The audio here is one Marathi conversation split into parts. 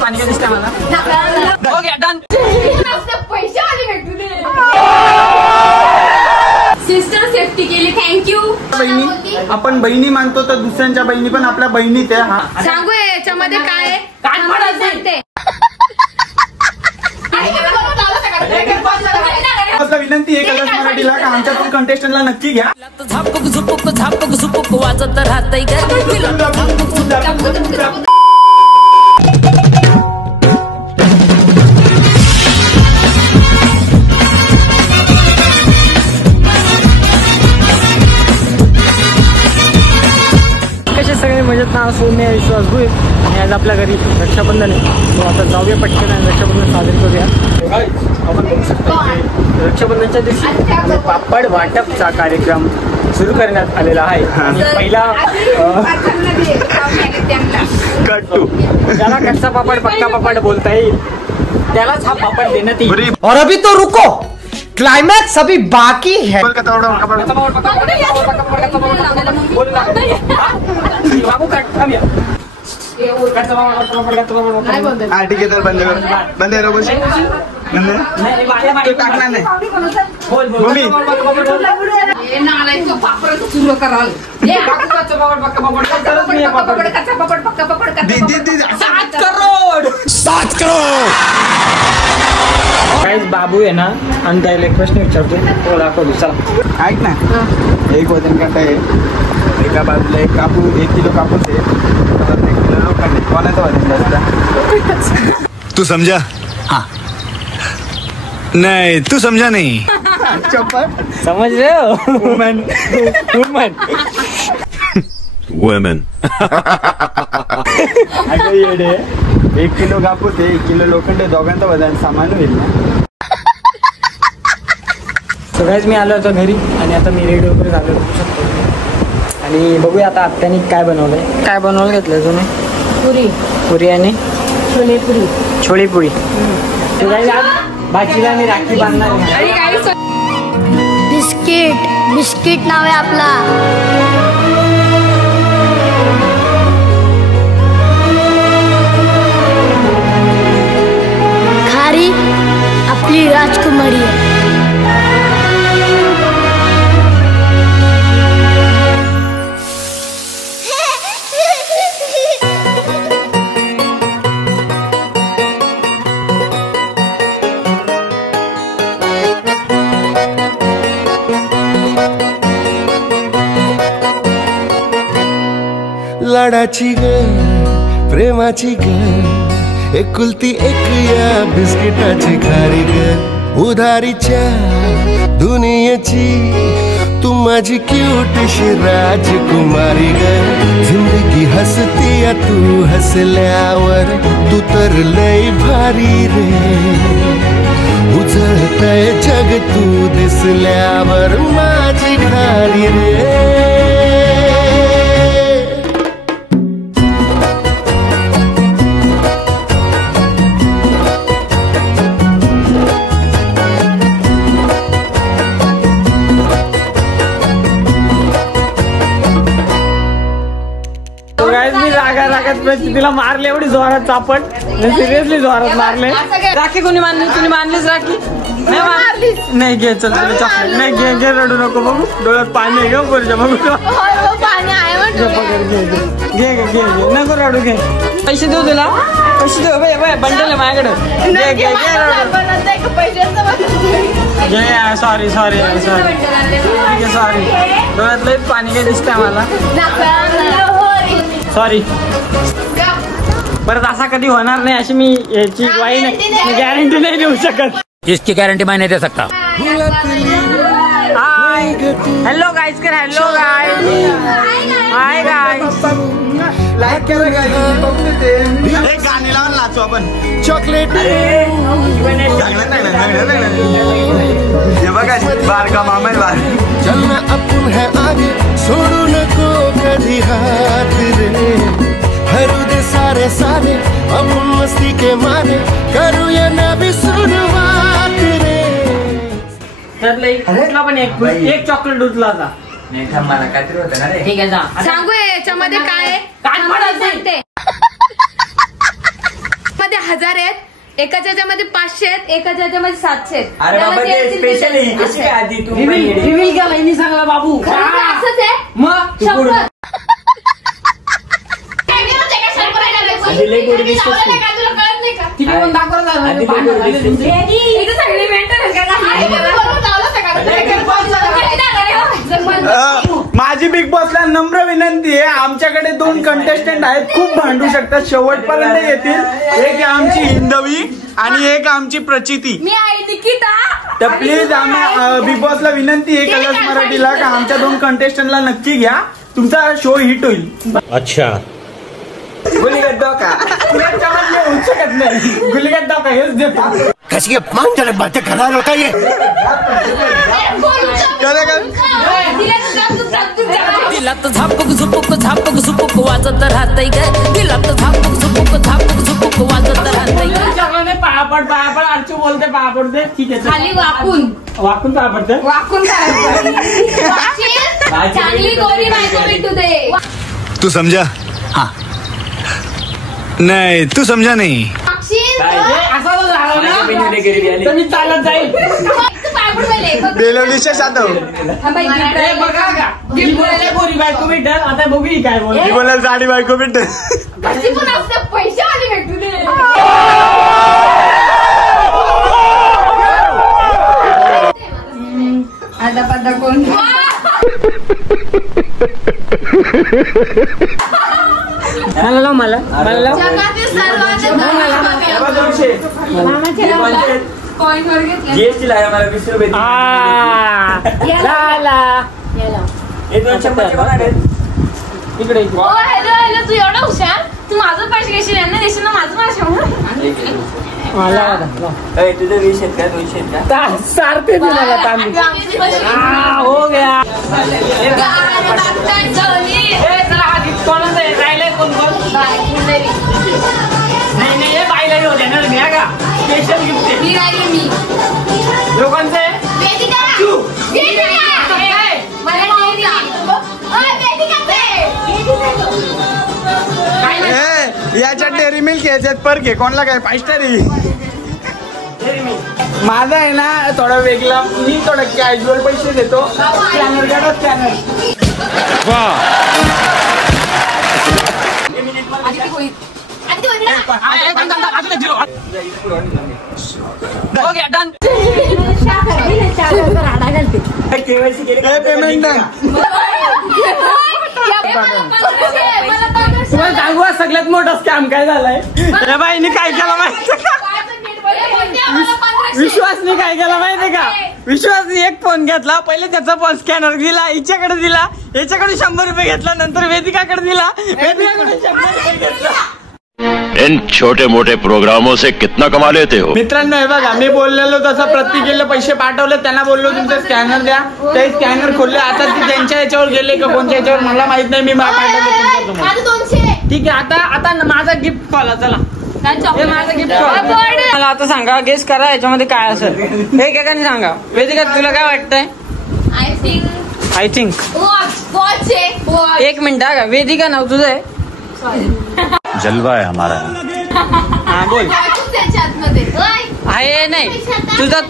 पाणी का दिसतंय मला. Okay done. सिस्टर सेफ्टी केली थँक्यू. बहिणी आपण बहिणी मानतो तर दुसऱ्यांच्या बहिणी पण आपल्या बहिणीच आहे. सांगू याच्यामध्ये काय आहे? विनंती आहे कलर्स मराठीला का आमच्यातून कंटेस्टंटला नक्की घ्या. झापक झुपक झापक झुपक वाजत राहतंय कसे सगळे मजेत ना असो. मी विश्वास भोईर आणि आज आपल्या घरी रक्षाबंधन आहे. तो आता जाऊया पटकन आणि रक्षाबंधन साजरे करूया. आपण बघू शकतो रक्षाबंधनाच्या दिवशी पापड वाटपचा कार्यक्रम सुरू करण्यात आलेला आहे. आणि पहिला कट्टू ज्याला कच्चा पापड पक्का पापड बोलता येईल त्यालाच हा पापड देण्यात येईल. और अभी तो रुको, क्लाइमैक्स अभी बाकी है. ठीक आहे तर बंद टाकणार नाही. बाबू आहे ना आणि त्याला एक प्रश्न विचारतो तो दाखवतो. चला ऐक ना. एक वजन काटा आहे. एका बाजूला एक कापूस 1 किलो कापूस आहे. 1 किलो लोखंड आहे. कोणाचं वजन जास्त? तू समझा? हाँ. नहीं तू समझा नहीं. समझ रहे हो? Woman women. अगं येडे 1 किलो कापूस आहे 1 किलो लोखंड आहे. दोघांचं वजन समान होईल ना. सगळ्याच मी आलो होतो घरी आणि आता मी रेडी वगैरे झालो बघू शकतो. आणि बघूया आता आत्याने काय बनवलंय. काय बनवलं घेतलं तुम्ही? पुरी आणि छोले पुरी. भाजीला आणि राखी बांधणार. बिस्किट नाव आहे आपला. खारी आपली राजकुमारी आहे. लाडाची ग प्रेमाची ग एकुलती एक या बिस्किटाची खारी ग. उधारीच्या दुनियेची तू माझी क्यूटशी राजकुमारी ग. जिंदगी हसती या तू हसल्यावर तू तर लय भारी रे. उजळतय जग तू दिसल्यावर माझी खारी रे. तिला मारले एवढी जोरात चापट. सिरियसली जोरात मारले. राखी कोणी मानली? तुम्ही मानलीच राखी? नाही घे चल तुला चॉकलेट. नाही घे घे रडू नको. बघू डोळ्यात पाणी घे पोरीच्या. बघू घे घे घे नको रडू. घे पैसे देऊ तुला. पैसे देऊ बाय बंडल आहे माझ्याकडे. घे घे घे. सॉरी सॉरी सॉरी ठीक आहे सॉरी. डोळ्यात लई पाणी काय दिसतंय मला. सॉरी. परत असा कधी होणार नाही अशी मी याची ग्वाही नाही गॅरंटी नाही देऊ शकत. इसकी गारंटी मैं नहीं दे सकता. हाय हॅलो गाईज कर. Hello guys. Hi guys. Like करा गाईज. एक गाणी लावून नाचू आपण. चॉकलेट हे बघा बारका मामा बार. चलना आपण है आगे सोडू नको कधी हात रे. हरू दे सारे सारे अपन मस्ती के मारे करूया नवी सुरुवात रे. त्यातलं एक चॉकलेट उचला होता. ठीक आहे सांगू याच्यामध्ये काय आहे? ह्याच्यामध्ये 1000 आहेत, एकाच्या ह्याच्यामध्ये 500 आहेत, एकाच्या ह्याच्यामध्ये 700 आहेत. अरे बाबा ते स्पेशल आहे. कशी काय आधी तू रिव्हील केला यांनी सांगला बाबू. असंच आहे मग शंभर. आधी लई गोडी दिसतेस तू. तुला कळत नाही का? किती पण दाखवलं आधी लई गोडी दिसतेस. इथं सगळे mental आहेत का? माझी बिग बॉसला नम्र विनंती आहे, आमच्याकडे 2 कंटेस्टंट आहेत, खूप भांडू शकतात, शेवटपर्यंत येतील. एक आमची हिंदवी आणि एक आमची प्रचिती. मी आई निकिता. तर प्लीज आम्ही बिग बॉसला विनंती आहे कलर्स मराठीला का आमच्या 2 कंटेस्टंटला नक्की घ्या, तुमचा शो हिट होईल. अच्छा गुलीगत डोका. होऊ शकत नाही, गुलिगत दाखवा हेच देतो. कैसी अपमानजनक बातें कर रहा होता ये. दिलात झापक झुपुक झापक झुपुक वाजत राहतय ग. दिलात झापक झुपुक झापक झुपुक वाजत राहतय ग. पायापड पायापड अर्चू बोलते पायापड दे. ठीक आहे खाली वाकून वाकून पायापडते. वाकून चांगली गोरी बायको भेटू दे. तू समझा? हाँ नहीं तू समझा नहीं. असं झालं ना तर मी चालत जाईल. बेलवलीच्या साधव बघा का गोरी बायको भेटल. आता बघू काय बोल. मी बोलायला साडी बायको भेट. पैसे आले भेटू दे. आता पदा कोण मला जगातील पॉइंट वर घेतले. जीएसटी लागा मला 20 रुपये. हे 250 कोणाकडे आहेत? इकडे हॅलो हॅलो, तू एवढा हुशार, तू माझं पैसे घेशील यांना देशील ना माझं पैसे. ए, तुझं 20 आहेत का 200 आहेत का? सारखे दिला हो गया. कोणाचं आहे राहिलंय कोण कोण नाही हे बायला होते ना घ्या का स्पेशल गिफ्ट आहे. मी राहिली मी लोकांचं आहे. याच्यात डेअरी मिल्क याच्यात पर घे कोणला काय 5 स्टार. माझा आहे ना थोडा वेगळा, मी थोडा कॅज्युअल पैसे देतो. स्कॅनर काढा स्कॅनर. केवायसी केले पेमेंट तुम्हाला सांगू सगळ्यात मोठा स्कॅम काय झालाय. त्या बाईने काय केला माहितीये का? विश्वासने काय केला माहितीये का? विश्वासने एक फोन घेतला, पहिले त्याचा फोन स्कॅनर दिला, हिच्याकडे दिला, याच्याकडे 100 रुपये घेतला, नंतर वेदिकाकडे दिला, वेदिकाकडे 100 रुपये घेतला. इन छोटे मोटे प्रोग्रामों से कितना कमा लेते हो? मित्रांनो हे बघा, मी बोललेलो तसं प्रत्येकीला पैसे पाठवले, त्यांना बोललो तुमचं स्कॅनर द्या, ते स्कॅनर खोलले. आता ते त्यांच्या याच्यावर गेले का कोणत्या याच्यावर मला माहित नाही, मी पाठवलं तुमच्यासमोर. ठीक आहे, आता माझा गिफ्ट कॉला. चला हे माझं गिफ्ट कॉल. मला आता सांगा, गेस करा याच्यामध्ये काय असेल. एकेकाने सांगा. वेदिका तुला काय वाटतंय? आय थिंक एक मिनिट का वेदिका नाव तुझं आहे. जलवा है हमारा. हा बोल. आहे नाही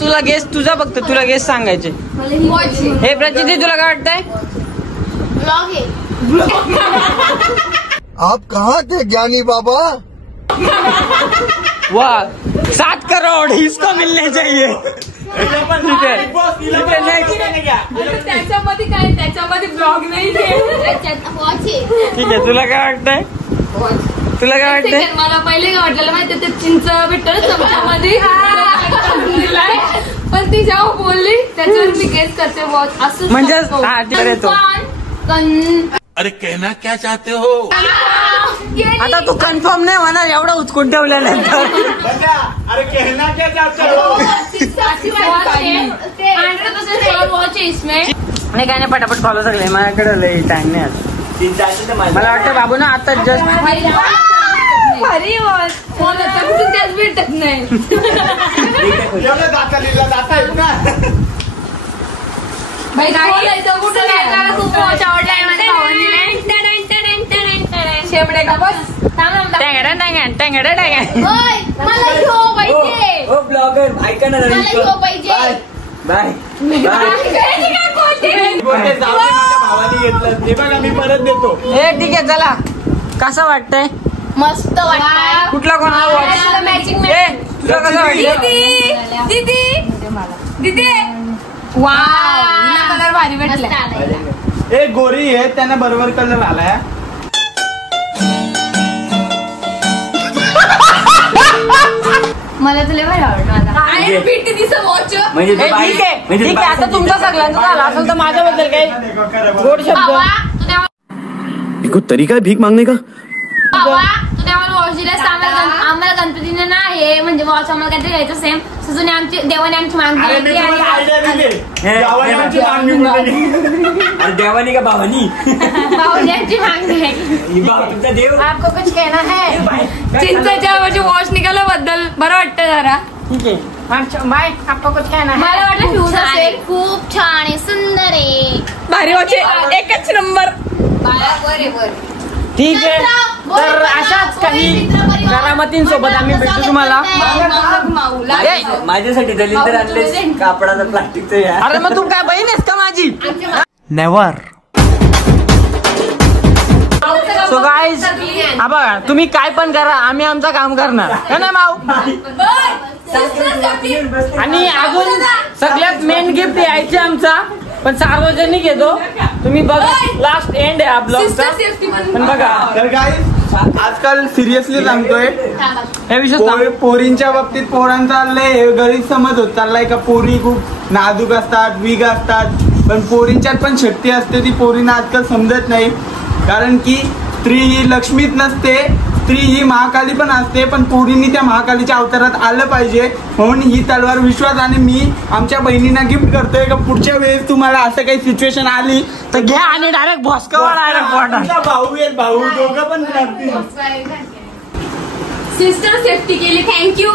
तुला गेस, तुझा फक्त तुला गेस सांगायचे. हे प्रचिती तुला काय वाटतंय? आप कहाँ थे ज्ञानी बाबा? वाह 7 करोड़ इसको मिलने चाहिए. त्याच्यामध्ये काय, त्याच्यामध्ये ब्लॉग नाही. ठीक आहे, तुला काय वाटतंय? तुला काय वाटतंय? मला पहिले काय वाटलेलं माहिती, ते चिंच भेटत चमच्यामध्ये, पण ती जेव्हा बोलली त्याच्यावर मी गेस करते वॉच असं. म्हणजे हा ठीक येतो. अरे कहना क्या चाहते हो? आता तू कन्फर्म नाही म्हणा एवढं उचकून ठेवल्यानंतर. अरे कहना क्या चाहते हो? वॉच है इसमें. नाही काय नाही, पटापट फॉलो सगळे. माझ्याकडे लई टाइम नाही आज. मला वाटतं बाबू ना आता जस्ट भारी वॉच फोन आता कुठून त्याच भेटत नाही. टेंगडे का बस टेंगडे टेंगडे मला ह्यो पाहिजे. हो ब्लॉगर ऐका ना मला ह्यो पाहिजे. बाय भावाने घेतलं ते बघा मी परत देतो. हे ठीक आहे चला. कसं वाटतंय? मस्त वाटतं. कुठला कोणाला वॉच? मॅचिंग तुला कसं वाटतं? दीदी वाव कलर भारी भेटला. एक गोरी आहे त्यांना बरोबर कलर आलाय. मला तुला भारी आवडलं. वॉच म्हणजे ठीक आहे ठीक आहे. आता तुमचा सगळ्यांचा झाला असेल तर माझ्याबद्दल काही गोड शब्द. तरीका है भीक मांगने का. तू त्यावर वॉच दिलास. आम्हाला गणपतीने ना हे म्हणजे वॉच आम्हाला काहीतरी घ्यायचं सेम सजून आमची देवाने आमची मागणी देवानी का भावानी आमची मागणी आहे. तुमचा देव. आपको कुछ कहना है? चिंताच्या म्हणजे वॉच निघाल्याबद्दल बरं वाटतं जरा. ठीक आहे बाय. आपको कुछ कहना है? मला वाटलं फ्यूज असेल. खूप छान आहे. सुंदर आहे. भारी वॉच आहे. एकच नंबर. ठीक आहे. तर अशाच काही करामतींसोबत आम्ही भेटू तुम्हाला. माझ्यासाठी दलिंदर आणले कापडाचा प्लास्टिकचं यार. अरे मग तू काय बहीण आहेस का माझी? नेवर. सो गाईज हा बघा तुम्ही काय पण करा आम्ही आमचं काम करणार है ना माऊ. आणि अजून सगळ्यात मेन गिफ्ट यायचे आमचा पण सार्वजनिक येतो. तुम्ही बघा लास्ट एंड आहे हा ब्लॉगचा. पण बघा तर काय आजकाल सिरियसली सांगतोय हे विषय पोरींच्या बाबतीत पोरांचा लय गरीब समज होत चाललाय का पोरी खूप नाजूक असतात वीक असतात. पण पोरींच्यात पण शक्ती असते ती पोरींना आजकाल समजत नाही. कारण की स्त्री ही लक्ष्मीच नसते. स्त्री ही महाकाली पण असते. पण पोरींनी त्या महाकालीच्या अवतारात आलं पाहिजे म्हणून ही तलवार विश्वास आणि मी आमच्या बहिणींना गिफ्ट करतोय का पुढच्या वेळेस तुम्हाला असं काही सिच्युएशन आली तर घ्या आणि डायरेक्ट भोसकावर डायरेक्ट भाऊ आहेत भाऊ दोघं पण करतील. सिस्टर सेफ्टी केली. थँक्यू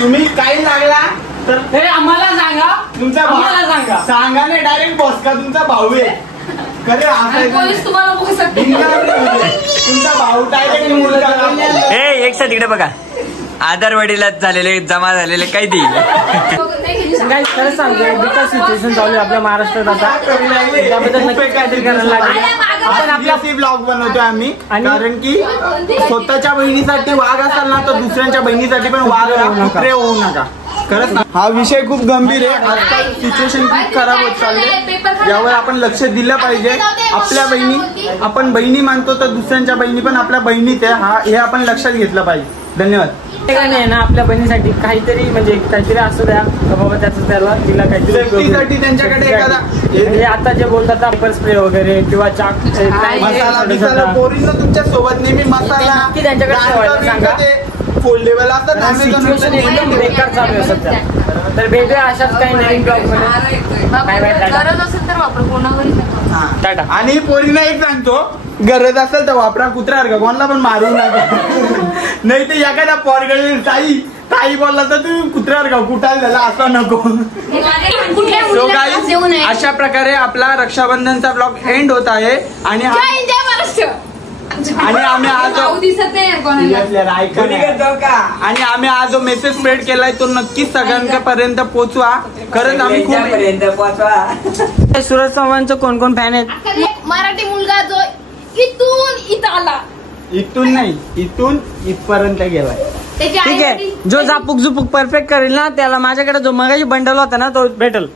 तुम्ही काही लागला तर हे आम्हाला सांगा. तुमचा आम्हाला सांगा. सांगा नाही डायरेक्ट बॉसका तुमचा भाऊ आहे. खरे पोलीस तुम्हाला बघू शकते. तुमचा भाऊ डायरेक्ट मुलगा. हे एक तिकडे बघा आधार वडिलात झालेले जमा झालेले काही देईल. खरंच सांगतो बिकट सिच्युएशन चालू आहे आपल्या महाराष्ट्रात आता. त्याबद्दल नक्की काहीतरी करायला लागेल. आपण आपला ब्लॉग बनवतोय आम्ही कारण की स्वतःच्या बहिणीसाठी वाघ असाल ना तर दुसऱ्यांच्या बहिणीसाठी पण वाघ कुत्रे होऊ नका. खरंच ना हा विषय खूप गंभीर आहे. आजकाल सिच्युएशन खूप खराब होत चालले. यावर आपण लक्ष दिलं पाहिजे. आपल्या बहिणी आपण बहिणी मानतो तर दुसऱ्यांच्या बहिणी पण आपल्या बहिणीत आहे हे आपण लक्षात घेतलं पाहिजे. धन्यवाद. नाही ना आपल्या बहिणीसाठी काहीतरी म्हणजे काहीतरी असू द्या बाबा त्याचं त्याला तिला काहीतरी सेफ्टीसाठी त्यांच्याकडे एखादा म्हणजे आता जे बोलतात पेपर स्प्रे वगैरे किंवा चाक मसाला पोरींना तुमच्या सोबत नेहमी मसाला त्यांच्याकडे ठेवायला सांगा. फोल्डेबल असतात सिच्युएशन एकदम बेकार चालू आहे सध्या. तर भेटूया अशाच काही नवीन ब्लॉग मध्ये. गरज असेल तर वापर कोणावरही टाटा. आणि पोरींना एक सांगतो गरज असेल तर वापरा कुत्रा का कोणाला पण मारू नका. नाही तर एखादा पोरगडी ताई बोलला तर तुम्ही कुत्र्यावर का कुठाला झाला असं नको. सो गाईज अशा प्रकारे आपला रक्षाबंधनचा ब्लॉग एंड होत आहे. आणि आम्ही आज आणि आम्ही आज जो मेसेज स्प्रेड केलाय तो नक्कीच सगळ्यांपर्यंत पोहोचवा. खरंच आम्ही खूप सूरज चव्हाणचं कोण कोण फॅन आहेत? मराठी मुलगा जो इथून इथं आला. इथून नाही इथून इथपर्यंत गेलाय. ठीक आहे जो झापूक झुपूक परफेक्ट करेल ना त्याला माझ्याकडे जो मगाशी बंडल होता ना तो भेटल.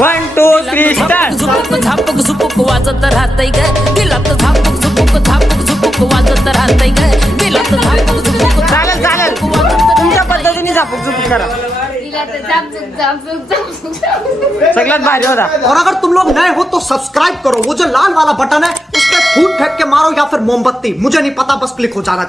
1 2 3 स्टार्ट. झुपुक झापुक झुपुक वाजत राहतय ग दिलात झापुक झुपुक वाजत राहतय ग दिलात झापुक झुपुक. चालेल चालेल तुमच्या पद्धतीने झापूक झुपूक करा. सगळ्यात भारी होता. और अगर तुम लोग नए हो तो सब्सक्राइब करो. वो जो लाल वाला बटन है उस पर फूट फेंक के मारो या फिर मोमबत्ती मुझे नहीं पता बस क्लिक हो जाना.